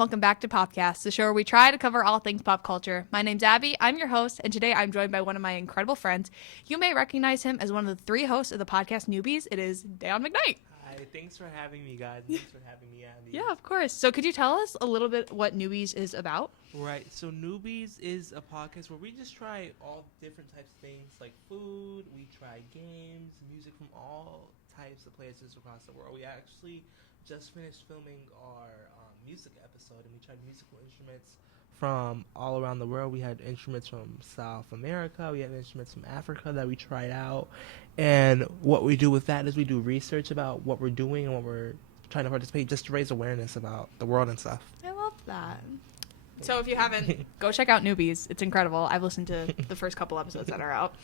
welcome back to PopCast, the show where we try to cover all things pop culture. My name's Abby, I'm your host, and today I'm joined by one of my incredible friends. You may recognize him as one of the 3 hosts of the podcast Newbies. It is Dayon McKnight. Hi, thanks for having me, guys. Thanks for having me, Abby. Yeah, of course. So could you tell us a little bit what Newbies is about? Right, so Newbies is a podcast where we just try all different types of things, like food, we try games, music from all types of places across the world. We actually just finished filming our music episode, and we tried musical instruments from all around the world. We had instruments from South America, we had instruments from Africa that we tried out, and what we do with that is we do research about what we're doing and what we're trying to participate, just to raise awareness about the world and stuff. I love that. So if you haven't, go check out Newbies. It's incredible. I've listened to the first couple episodes that are out.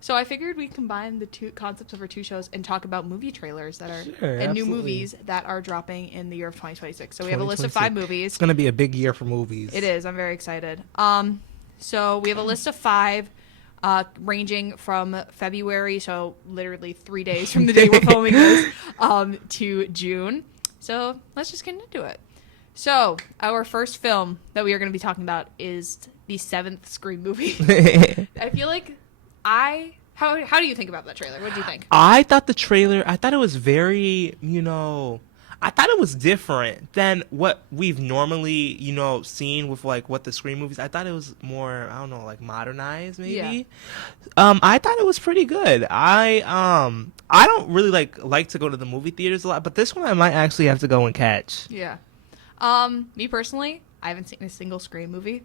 So I figured we'd combine the 2 concepts of our 2 shows and talk about movie trailers that are and new movies that are dropping in the year of 2026. So we have a list of 5 movies. It's going to be a big year for movies. It is. I'm very excited. So we have a list of 5 ranging from February, so literally 3 days from the day we're filming this, to June. So let's just get into it. So, our first film that we are going to be talking about is the 7th Scream movie. I feel like how do you think about that trailer? What do you think? I thought it was very, I thought it was different than what we've normally, seen with, like, what the Scream movies. I thought it was more, I don't know, like, modernized, maybe. Yeah. I thought it was pretty good. I don't really, like to go to the movie theaters a lot, but this one I might actually have to go and catch. Yeah. Me personally, I haven't seen a single Scream movie.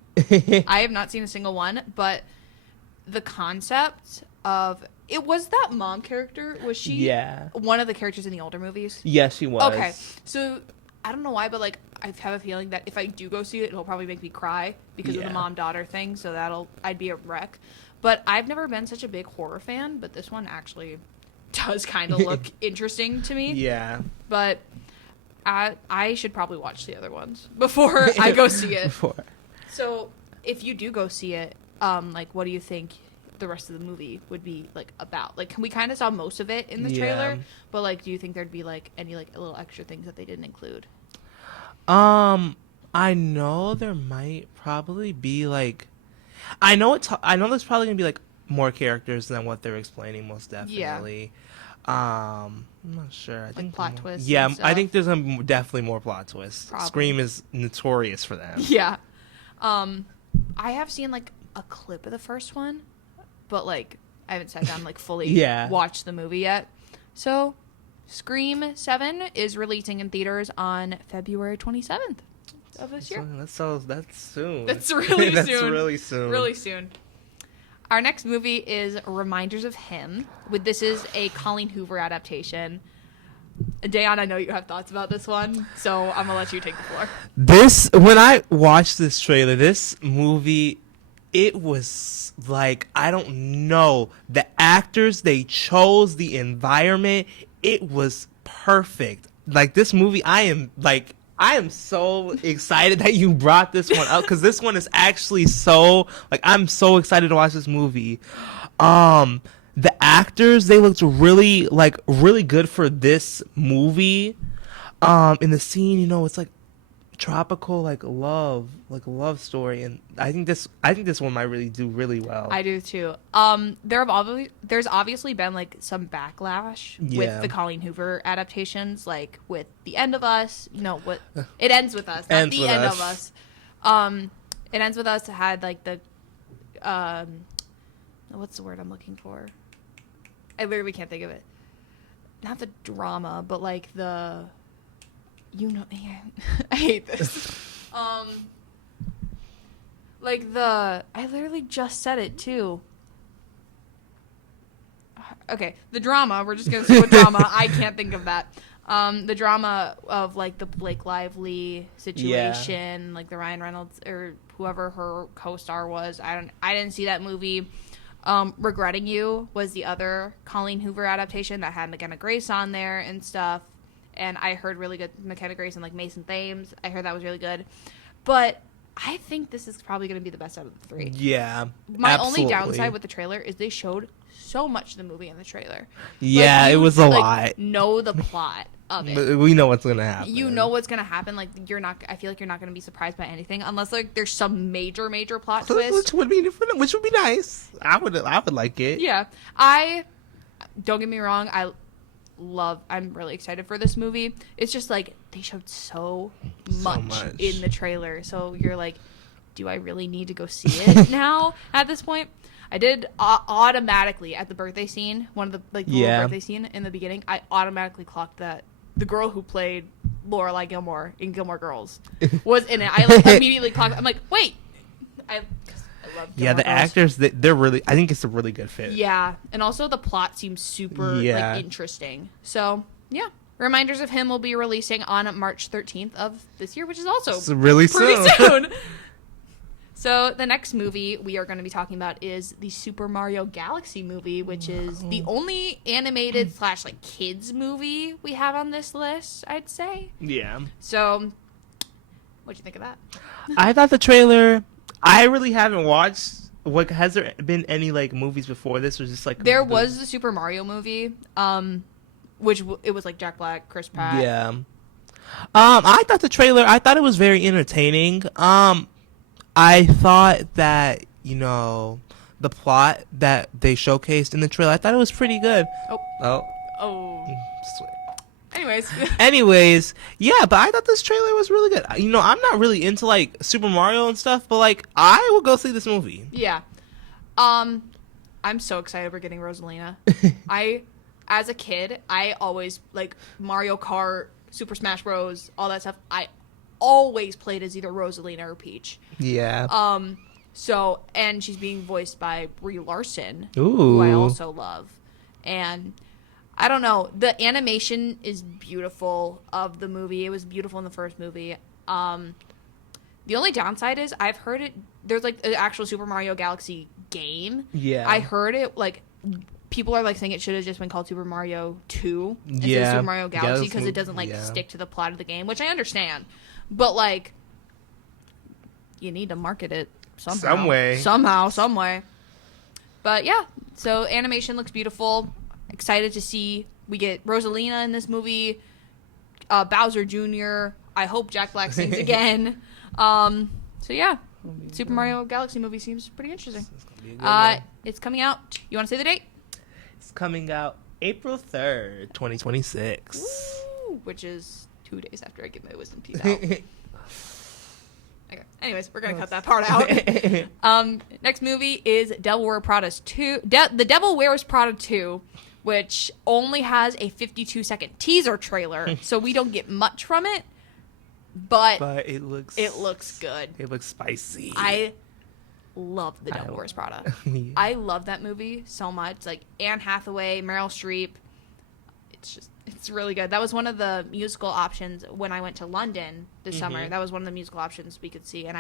I have not seen a single one, but the concept of it was that mom character. Was she one of the characters in the older movies? Yes, she was. Okay. So I don't know why, but like I have a feeling that if I do go see it, it'll probably make me cry because of the mom-daughter thing, so I'd be a wreck. But I've never been such a big horror fan, but this one actually does kind of look interesting to me. Yeah. But I should probably watch the other ones before I go see it. So, if you do go see it, what do you think the rest of the movie would be, like, about? Like, we kind of saw most of it in the trailer, but, like, do you think there'd be, like, any, like, little extra things that they didn't include? I know there might probably be, like... I know there's probably gonna be, like, more characters than what they're explaining, most definitely. Yeah. I'm not sure. I think plot twists. Yeah, I think there's definitely more plot twists. Probably. Scream is notorious for that. Yeah. I have seen like a clip of the first one, but like I haven't sat down like fully watched the movie yet. So, Scream 7 is releasing in theaters on February 27th of this year. That's soon. That's really That's soon. really soon. Really soon. Our next movie is Reminders of Him. This is a Colleen Hoover adaptation. Dayon, I know you have thoughts about this one, so I'm going to let you take the floor. When I watched this trailer, this movie, it was like, I don't know, the actors they chose, the environment, it was perfect. Like, this movie, I am so excited that you brought this one up, because this one is actually I'm so excited to watch this movie. The actors, they looked really good for this movie. In the scene, it's like tropical, like a love story, and I think this one might really do really well. I do too. There's obviously been like some backlash with the Colleen Hoover adaptations, like with The End of Us. What It Ends With Us, not The End of Us. It Ends With Us had like the what's the word I'm looking for? I literally can't think of it. Not the drama, but like the I hate this. I literally just said it too. Okay, the drama. We're just gonna say what drama. I can't think of that. The drama of like the Blake Lively situation, like the Ryan Reynolds or whoever her co-star was. I didn't see that movie. Regretting You was the other Colleen Hoover adaptation that had McKenna Grace on there and stuff. And I heard really good McKenna Grace and like Mason Thames. I heard that was really good. But I think this is probably going to be the best out of the 3. Yeah, My only downside with the trailer is they showed so much of the movie in the trailer. Yeah, it was a lot. Know the plot of it. But we know what's gonna happen. You know what's gonna happen. Like you're not. I feel like you're not gonna be surprised by anything unless like there's some major plot twist. Which would be nice. I would like it. Yeah, don't get me wrong. I'm really excited for this movie. It's just like they showed so much in the trailer, so you're like, do I really need to go see it now? At this point, I did automatically at the birthday scene, one of the little birthday scene in the beginning. I automatically clocked that the girl who played Lorelai Gilmore in Gilmore Girls was in it. I immediately clocked. I'm like, wait, I love Gilmore the Girls. actors, they're really. I think it's a really good fit. Yeah, and also the plot seems super interesting. So yeah, reminders of him will be releasing on March 13th of this year, which is also really pretty soon. So the next movie we are going to be talking about is the Super Mario Galaxy movie, which is the only animated / kids movie we have on this list, I'd say. Yeah. So, what'd you think of that? I thought the trailer. I really haven't watched. Has there been any movies before this? Or just there was the Super Mario movie, which it was Jack Black, Chris Pratt. Yeah. I thought the trailer. I thought it was very entertaining. I thought that, the plot that they showcased in the trailer, I thought it was pretty good. Oh. Anyways, yeah, but I thought this trailer was really good. I'm not really into, Super Mario and stuff, but, I will go see this movie. Yeah. I'm so excited we're getting Rosalina. As a kid, I always, Mario Kart, Super Smash Bros., all that stuff, I always played as either Rosalina or Peach. Yeah. So, and she's being voiced by Brie Larson, Ooh. who I also love. And I don't know, the animation is beautiful of the movie. It was beautiful in the first movie. The only downside is I've heard there's an actual Super Mario Galaxy game. Yeah. I heard it, people are saying it should have just been called Super Mario 2 instead of Super Mario Galaxy because it doesn't stick to the plot of the game, which I understand. But you need to market it somehow, some way. But yeah, so animation looks beautiful. Excited to see we get Rosalina in this movie, Bowser Jr. I hope Jack Black sings again. So yeah, Super Mario Galaxy movie seems pretty interesting. It's coming out. You want to say the date? It's coming out April 3rd, 2026. Woo! Which is 2 days after I get my wisdom teeth out. Okay. Anyways, we're gonna cut that part out. Next movie is Devil Wears Prada 2. The Devil Wears Prada 2, which only has a 52-second teaser trailer, so we don't get much from it. But it looks good. It looks spicy. I love The Devil Wears Prada. Yeah. I love that movie so much. Anne Hathaway, Meryl Streep. It's really good. That was one of the musical options when I went to London this summer. That was one of the musical options we could see, and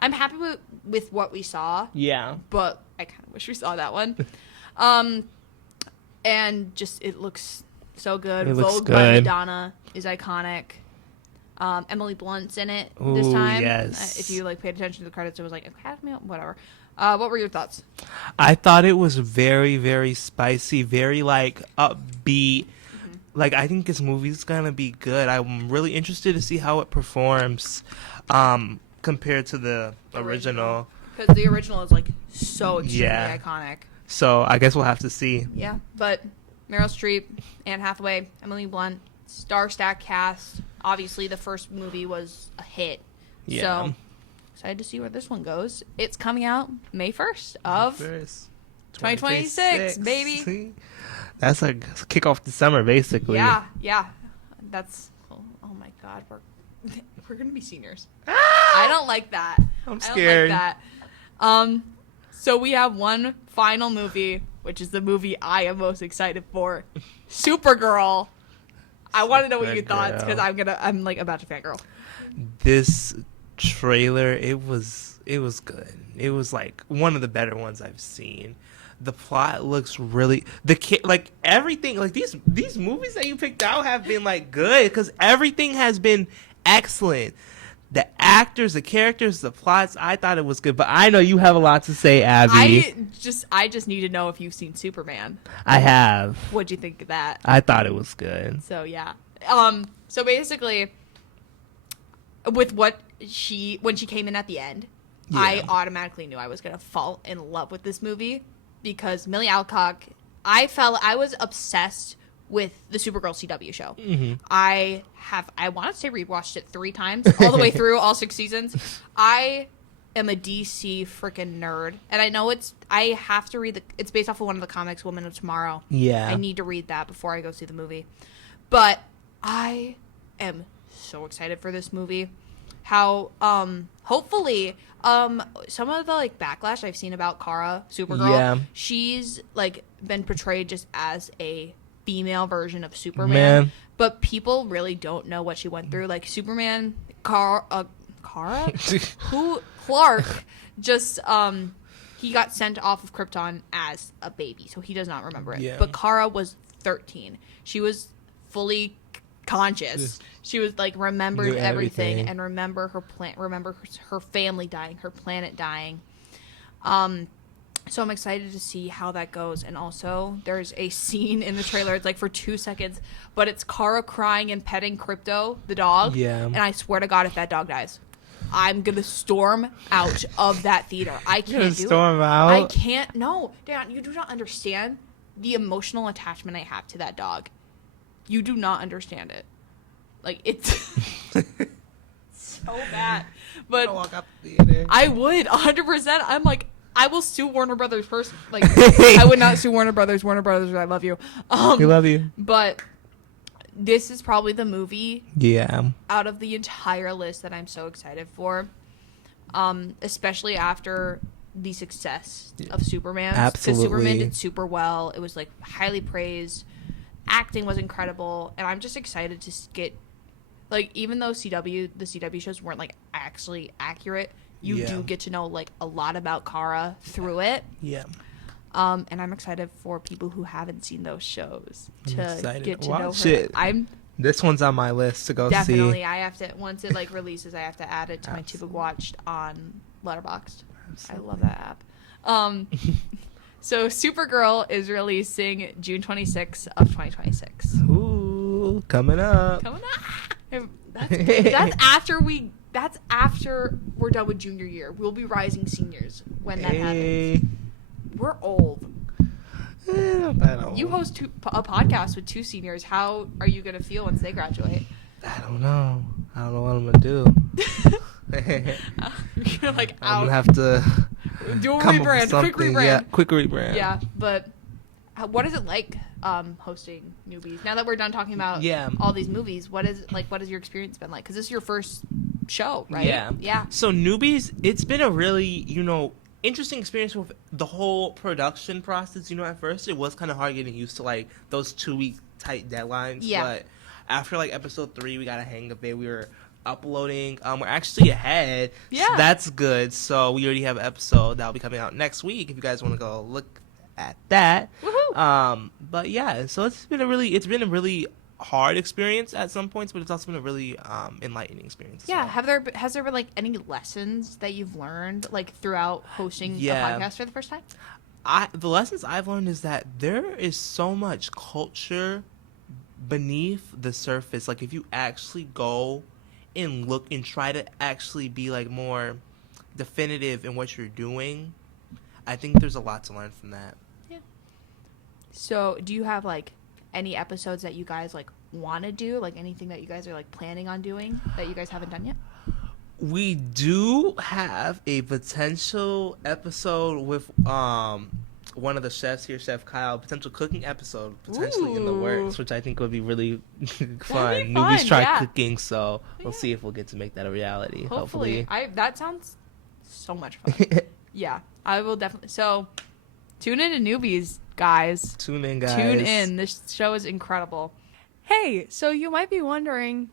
I'm happy with what we saw. Yeah. But I kind of wish we saw that one. And just it looks so good. Vogue by Madonna is iconic. Emily Blunt's in it this time. Yes. If you paid attention to the credits, it was Academy, whatever. What were your thoughts? I thought it was very, very spicy, very upbeat. I think this movie's gonna be good. I'm really interested to see how it performs compared to the original. Because the original is so extremely iconic. So I guess we'll have to see. Yeah, but Meryl Streep, Anne Hathaway, Emily Blunt, star-stacked cast. Obviously, the first movie was a hit. Yeah. So excited to see where this one goes. It's coming out May 1st of 2026, baby. That's kick off the summer, basically. Yeah. That's oh my god, we're gonna be seniors. I don't like that. I'm scared. I don't like that. So we have one final movie, which is the movie I am most excited for, Supergirl. I want to know what you thought because I'm about to fangirl. This trailer, it was good. It was one of the better ones I've seen. The plot looks really everything these movies that you picked out have been good because everything has been excellent. The actors, the characters, the plots, I thought it was good, but I know you have a lot to say, Abby. I just need to know if you've seen Superman. I have. What'd you think of that? I thought it was good. So yeah, So basically, with when she came in at the end, I automatically knew I was gonna fall in love with this movie because Millie Alcock. I was obsessed with the Supergirl CW show. Mm-hmm. I want to say rewatched it 3 times all the way through all 6 seasons. I am a DC freaking nerd, and I know I have to read it's based off of one of the comics, Woman of Tomorrow. Yeah, I need to read that before I go see the movie. But I am so excited for this movie. How hopefully some of the like backlash I've seen about Kara, Supergirl, she's like been portrayed just as a female version of Superman, but people really don't know what she went through. Like Superman, Kara, Clark, just he got sent off of Krypton as a baby, so he does not remember it. Yeah. But Kara was 13. She was fully conscious. She was like remembered everything and remember her family dying, her planet dying. So I'm excited to see how that goes. And also, there's a scene in the trailer. It's like for 2 seconds, but it's Kara crying and petting Crypto, the dog. Yeah. And I swear to God, if that dog dies, I'm gonna storm out of that theater. I can't do storm it. Out? I can't. No, Dan, you do not understand the emotional attachment I have to that dog. You do not understand it. Like, it's so bad. But walk out the theater. I would 100%. I'm like, I will sue Warner Brothers first. Like, I would not sue Warner Brothers. Warner Brothers, I love you. We love you. But this is probably the movie out of the entire list that I'm so excited for. Especially after the success of Superman. Absolutely. Because Superman did super well. It was like highly praised. Acting was incredible. And I'm just excited to get, like, even though the CW shows weren't like actually accurate, you do get to know like a lot about Kara through it. Yeah. And I'm excited for people who haven't seen those shows to get to know her. This one's on my list to go see. Definitely. I have to, once it like releases, I have to add it to my To Be Watched on Letterboxd. I love that app. So Supergirl is releasing June 26th of 2026. Ooh, coming up. That's after we're done with junior year. We'll be rising seniors when that happens. We're old. Not that old. You host a podcast with 2 seniors. How are you going to feel once they graduate? I don't know. I don't know what I'm going to do. You're like, I'm going to have to do a rebrand. Quick rebrand. Yeah, quick rebrand. Yeah, but what is it like hosting Newbies? Now that we're done talking about all these movies, what has your experience been like? Because this is your first show, right? Yeah. So Newbies, it's been a really, interesting experience with the whole production process. At first it was kind of hard getting used to like those 2-week tight deadlines. Yeah. But after like episode 3, we got a hang of it. We were uploading. We're actually ahead. Yeah. So that's good. So we already have an episode that'll be coming out next week. If you guys want to go look at that. Woohoo! But yeah, so it's been a really hard experience at some points, but it's also been a really enlightening experience. Yeah. Well. Has there been like any lessons that you've learned like throughout hosting a podcast for the first time? The lessons I've learned is that there is so much culture beneath the surface. Like if you actually go and look and try to actually be like more definitive in what you're doing, I think there's a lot to learn from that. Yeah. So do you have like any episodes that you guys like want to do, like anything that you guys are like planning on doing that you guys haven't done yet? We do have a potential episode with one of the chefs here, Chef Kyle, potential cooking episode potentially in the works, which I think would be really fun. Newbies try cooking, so we'll see if we'll get to make that a reality. Hopefully. That sounds so much fun. Yeah, I will definitely. So tune in to Newbies, guys. Tune in, guys. Tune in. This show is incredible. Hey, so you might be wondering,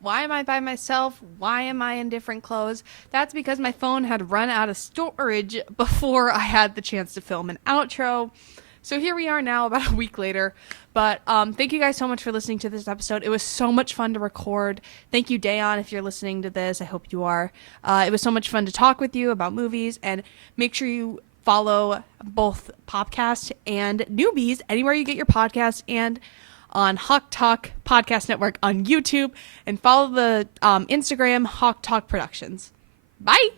why am I by myself? Why am I in different clothes? That's because my phone had run out of storage before I had the chance to film an outro. So here we are now, about a week later. But thank you guys so much for listening to this episode. It was so much fun to record. Thank you, Dayon, if you're listening to this. I hope you are. It was so much fun to talk with you about movies. And make sure you follow both PopCast and Newbies anywhere you get your podcasts. And on Hawk Talk Podcast Network on YouTube, and follow the Instagram Hawk Talk Productions. Bye.